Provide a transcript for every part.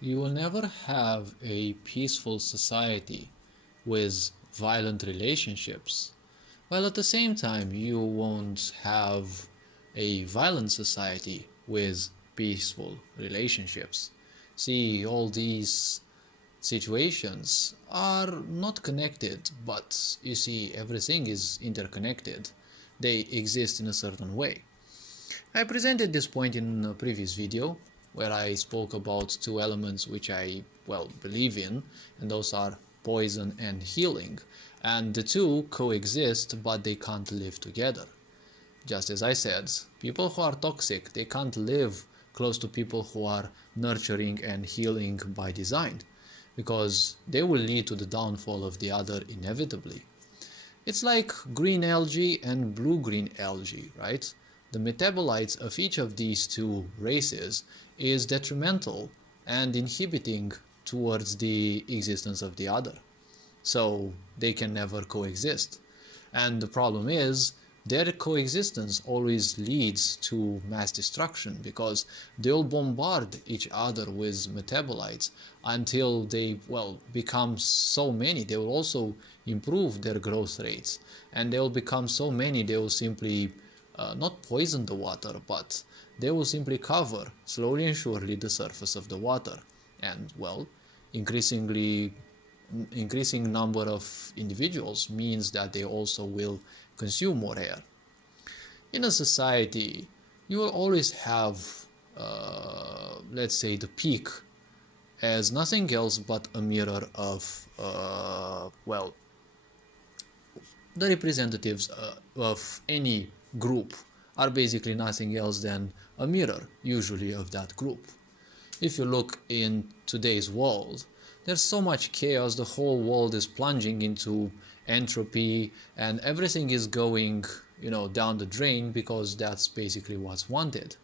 You will never have a peaceful society with violent relationships, while at the same time you won't have a violent society with peaceful relationships. See, all these situations are not connected, but you see, everything is interconnected. They exist in a certain way. I presented this point in a previous video where I spoke about two elements which I, well, believe in, and those are poison and healing. And the two coexist, but they can't live together. Just as I said, people who are toxic, they can't live close to people who are nurturing and healing by design, because they will lead to the downfall of the other inevitably. It's like green algae and blue-green algae, right? The metabolites of each of these two races is detrimental and inhibiting towards the existence of the other. So they can never coexist. And the problem is, their coexistence always leads to mass destruction because they'll bombard each other with metabolites until they, well, become so many. They will also improve their growth rates, and they will become so many they will simply not poison the water, but they will simply cover slowly and surely the surface of the water, and, well, increasing number of individuals means that they also will consume more air. In a society, you will always have, let's say, the peak as nothing else but a mirror of, well, the representatives of any group are basically nothing else than a mirror, usually, of that group. If you look in today's world, there's so much chaos, the whole world is plunging into entropy, and everything is going, down the drain because that's basically what's wanted.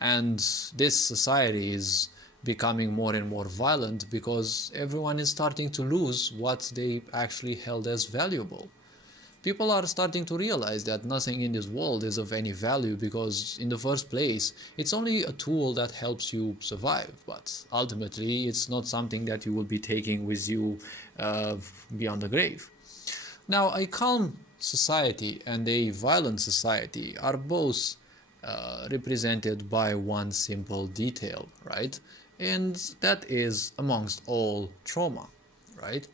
And this society is becoming more and more violent because everyone is starting to lose what they actually held as valuable. People are starting to realize that nothing in this world is of any value because, in the first place, it's only a tool that helps you survive, but ultimately it's not something that you will be taking with you beyond the grave. Now, a calm society and a violent society are both represented by one simple detail, right? And that is amongst all trauma, right?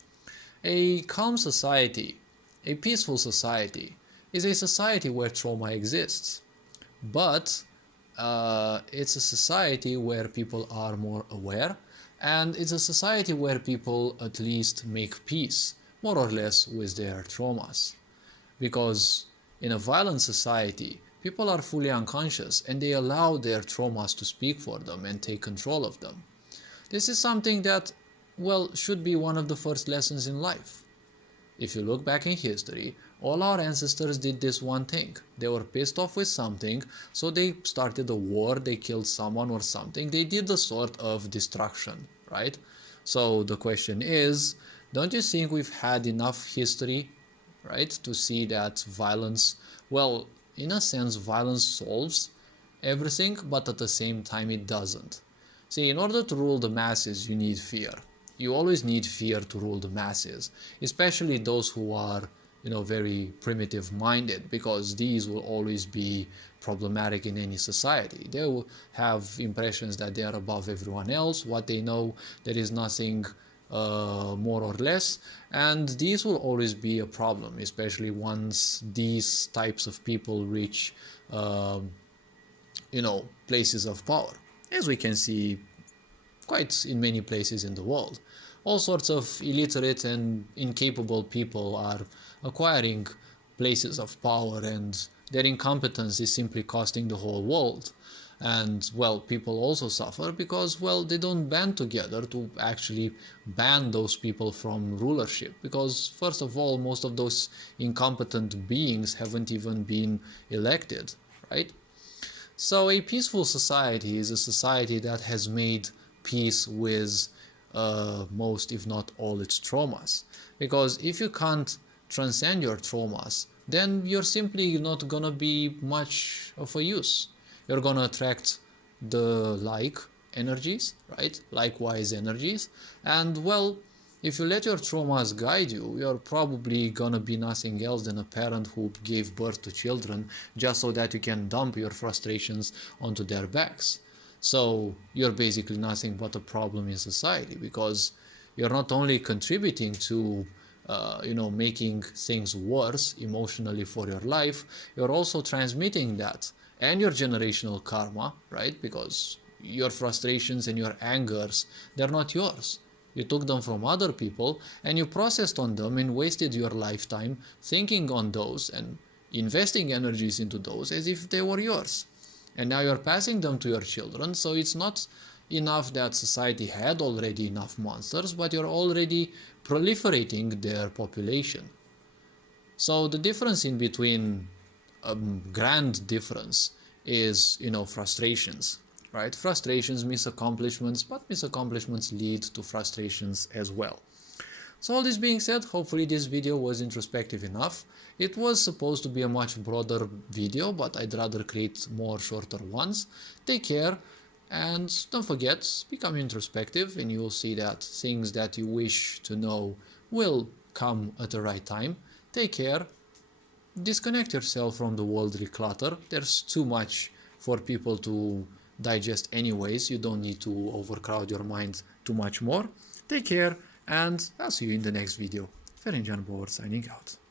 A calm society, a peaceful society, is a society where trauma exists, but it's a society where people are more aware, and it's a society where people at least make peace, more or less, with their traumas. Because in a violent society, people are fully unconscious and they allow their traumas to speak for them and take control of them. This is something that, well, should be one of the first lessons in life. If you look back in history, all our ancestors did this one thing. They were pissed off with something, so they started a war, they killed someone or something. They did the sort of destruction, right? So the question is, don't you think we've had enough history, right, to see that violence, well, in a sense, violence solves everything, but at the same time it doesn't. See, in order to rule the masses, you need fear. You always need fear to rule the masses, especially those who are, very primitive minded, because these will always be problematic in any society. They will have impressions that they are above everyone else. What they know, there is nothing more or less, and these will always be a problem, especially once these types of people reach, places of power, as we can see quite in many places in the world. All sorts of illiterate and incapable people are acquiring places of power, and their incompetence is simply costing the whole world. And, well, people also suffer because, well, they don't band together to actually ban those people from rulership. Because, first of all, most of those incompetent beings haven't even been elected, right? So a peaceful society is a society that has made peace with most, if not all, its traumas. Because if you can't transcend your traumas, then you're simply not gonna be much of a use. You're gonna attract the like energies, right? Likewise energies. And well, if you let your traumas guide you, you're probably gonna be nothing else than a parent who gave birth to children just so that you can dump your frustrations onto their backs. So you're basically nothing but a problem in society, because you're not only contributing to making things worse emotionally for your life, you're also transmitting that and your generational karma, right? Because your frustrations and your angers, they're not yours. You took them from other people and you processed on them and wasted your lifetime thinking on those and investing energies into those as if they were yours. And now you're passing them to your children, so it's not enough that society had already enough monsters, but you're already proliferating their population. So the difference in between, a grand difference, is, frustrations, right? Frustrations, misaccomplishments, but misaccomplishments lead to frustrations as well. So all this being said, hopefully this video was introspective enough. It was supposed to be a much broader video, but I'd rather create more shorter ones. Take care, and don't forget, become introspective, and you'll see that things that you wish to know will come at the right time. Take care. Disconnect yourself from the worldly clutter. There's too much for people to digest anyways. You don't need to overcrowd your mind too much more. Take care, and I'll see you in the next video. Ferencan Boğur signing out.